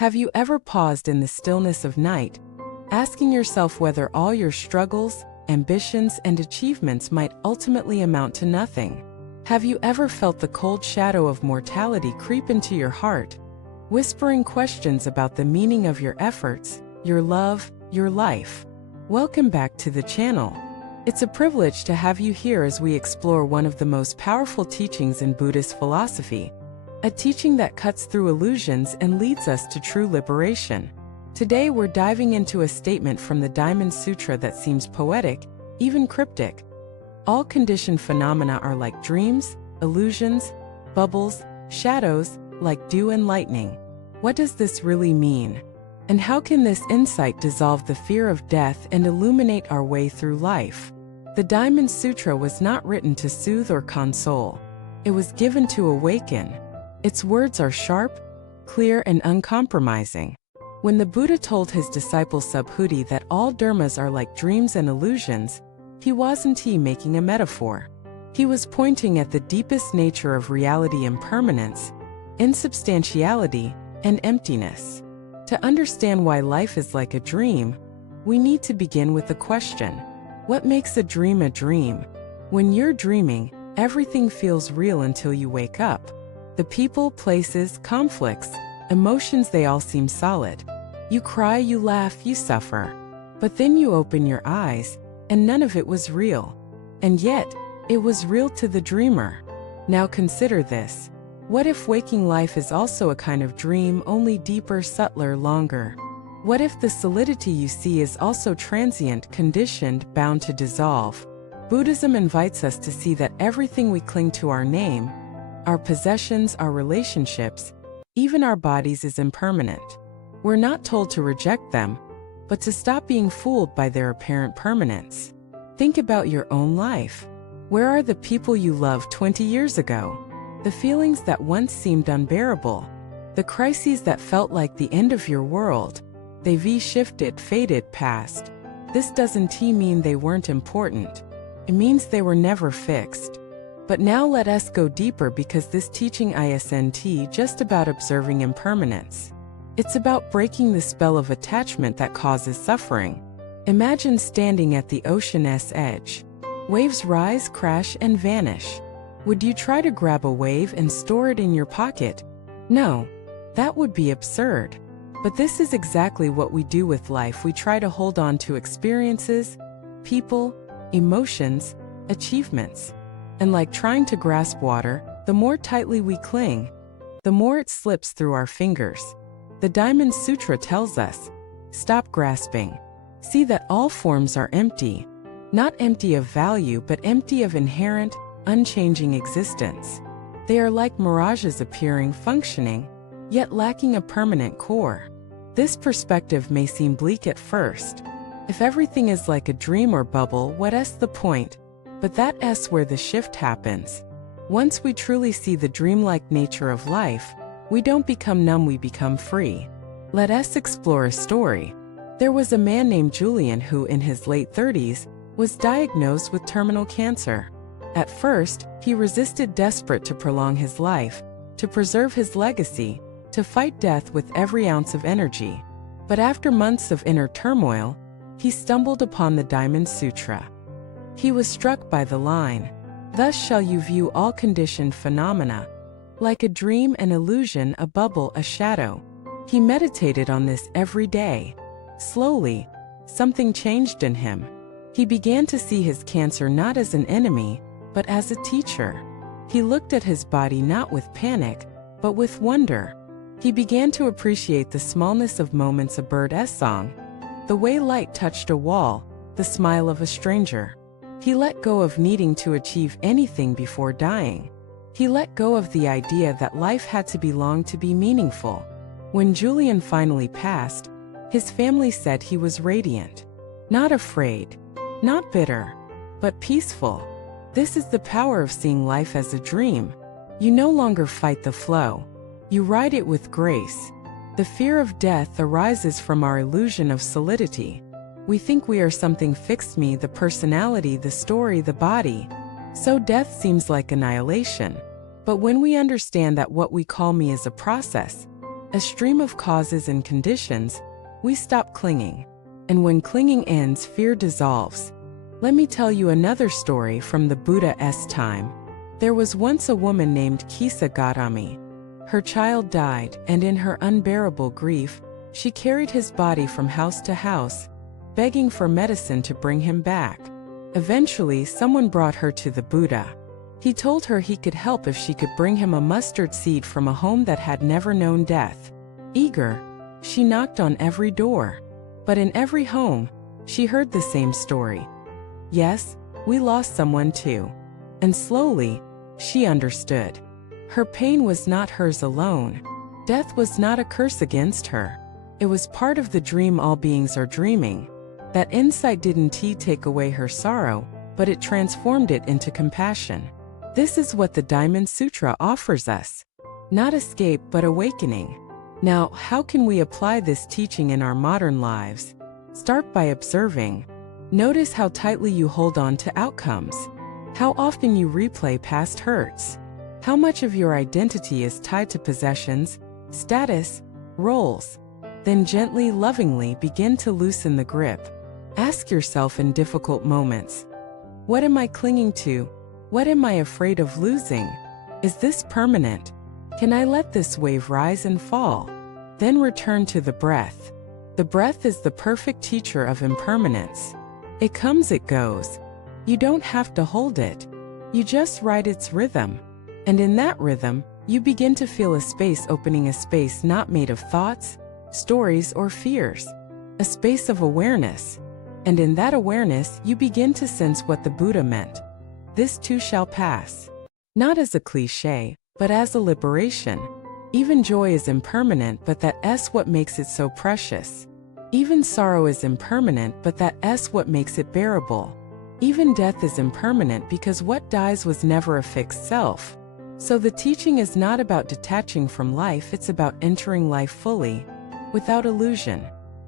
Have you ever paused in the stillness of night, asking yourself whether all your struggles, ambitions, and achievements might ultimately amount to nothing? Have you ever felt the cold shadow of mortality creep into your heart, whispering questions about the meaning of your efforts, your love, your life? Welcome back to the channel. It's a privilege to have you here as we explore one of the most powerful teachings in Buddhist philosophy, a teaching that cuts through illusions and leads us to true liberation. Today we're diving into a statement from the Diamond Sutra that seems poetic, even cryptic. All conditioned phenomena are like dreams, illusions, bubbles, shadows, like dew and lightning. What does this really mean? And how can this insight dissolve the fear of death and illuminate our way through life? The Diamond Sutra was not written to soothe or console. It was given to awaken. Its words are sharp, clear, and uncompromising. When the Buddha told his disciple Subhuti that all dharmas are like dreams and illusions, he wasn't making a metaphor. He was pointing at the deepest nature of reality: impermanence, insubstantiality, and emptiness. To understand why life is like a dream, we need to begin with the question: what makes a dream a dream? When you're dreaming, everything feels real until you wake up. The people, places, conflicts, emotions, they all seem solid. You cry, you laugh, you suffer. But then you open your eyes, and none of it was real. And yet, it was real to the dreamer. Now consider this. What if waking life is also a kind of dream, only deeper, subtler, longer? What if the solidity you see is also transient, conditioned, bound to dissolve? Buddhism invites us to see that everything we cling to, our name, our possessions, our relationships, even our bodies, is impermanent. We're not told to reject them, but to stop being fooled by their apparent permanence. Think about your own life. Where are the people you loved 20 years ago? The feelings that once seemed unbearable? The crises that felt like the end of your world? They've shifted, faded, passed. This doesn't mean they weren't important. It means they were never fixed. But now let us go deeper, because this teaching isn't just about observing impermanence. It's about breaking the spell of attachment that causes suffering. Imagine standing at the ocean's edge. Waves rise, crash, and vanish. Would you try to grab a wave and store it in your pocket? No, that would be absurd. But this is exactly what we do with life. We try to hold on to experiences, people, emotions, achievements. And like trying to grasp water, the more tightly we cling, the more it slips through our fingers. The Diamond Sutra tells us, stop grasping. See that all forms are empty. Not empty of value, but empty of inherent, unchanging existence. They are like mirages, appearing, functioning, yet lacking a permanent core. This perspective may seem bleak at first. If everything is like a dream or bubble, what's the point? But that's where the shift happens. Once we truly see the dreamlike nature of life, we don't become numb, we become free. Let us explore a story. There was a man named Julian who, in his late 30s, was diagnosed with terminal cancer. At first, he resisted, desperate to prolong his life, to preserve his legacy, to fight death with every ounce of energy. But after months of inner turmoil, he stumbled upon the Diamond Sutra. He was struck by the line, "Thus shall you view all conditioned phenomena, like a dream, an illusion, a bubble, a shadow." He meditated on this every day. Slowly, something changed in him. He began to see his cancer not as an enemy, but as a teacher. He looked at his body not with panic, but with wonder. He began to appreciate the smallness of moments: a bird's song, the way light touched a wall, the smile of a stranger. He let go of needing to achieve anything before dying. He let go of the idea that life had to be long to be meaningful. When Julian finally passed, his family said he was radiant. Not afraid, not bitter, but peaceful. This is the power of seeing life as a dream. You no longer fight the flow. You ride it with grace. The fear of death arises from our illusion of solidity. We think we are something fixed: me, the personality, the story, the body. So death seems like annihilation. But when we understand that what we call me is a process, a stream of causes and conditions, we stop clinging. And when clinging ends, fear dissolves. Let me tell you another story from the Buddha's time. There was once a woman named Gautami. Her child died, and in her unbearable grief, she carried his body from house to house, begging for medicine to bring him back. Eventually, someone brought her to the Buddha. He told her he could help if she could bring him a mustard seed from a home that had never known death. Eager, she knocked on every door. But in every home, she heard the same story. Yes, we lost someone too. And slowly, she understood. Her pain was not hers alone. Death was not a curse against her. It was part of the dream all beings are dreaming. That insight didn't take away her sorrow, but it transformed it into compassion. This is what the Diamond Sutra offers us. Not escape, but awakening. Now, how can we apply this teaching in our modern lives? Start by observing. Notice how tightly you hold on to outcomes. How often you replay past hurts. How much of your identity is tied to possessions, status, roles. Then gently, lovingly begin to loosen the grip. Ask yourself in difficult moments, what am I clinging to? What am I afraid of losing? Is this permanent? Can I let this wave rise and fall? Then return to the breath. The breath is the perfect teacher of impermanence. It comes, it goes. You don't have to hold it. You just ride its rhythm. And in that rhythm, you begin to feel a space opening, a space not made of thoughts, stories, or fears. A space of awareness. And in that awareness, you begin to sense what the Buddha meant. This too shall pass. Not as a cliche, but as a liberation. Even joy is impermanent, but that's what makes it so precious. Even sorrow is impermanent, but that's what makes it bearable. Even death is impermanent because what dies was never a fixed self. So the teaching is not about detaching from life, it's about entering life fully, without illusion.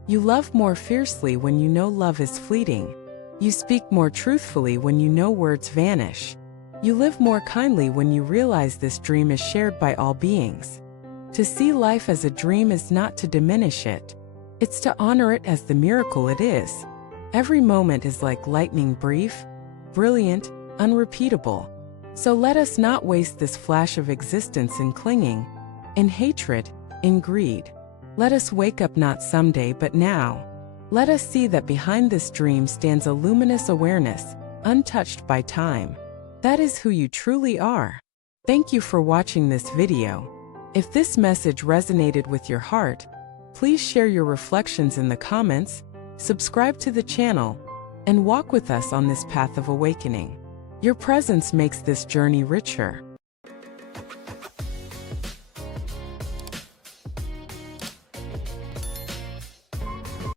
You love more fiercely when you know love is fleeting. You speak more truthfully when you know words vanish. You live more kindly when you realize this dream is shared by all beings. To see life as a dream is not to diminish it. It's to honor it as the miracle it is. Every moment is like lightning, brief, brilliant, unrepeatable. So let us not waste this flash of existence in clinging, in hatred, in greed. Let us wake up not someday but now. Let us see that behind this dream stands a luminous awareness, untouched by time. That is who you truly are. Thank you for watching this video. If this message resonated with your heart, please share your reflections in the comments, subscribe to the channel, and walk with us on this path of awakening. Your presence makes this journey richer.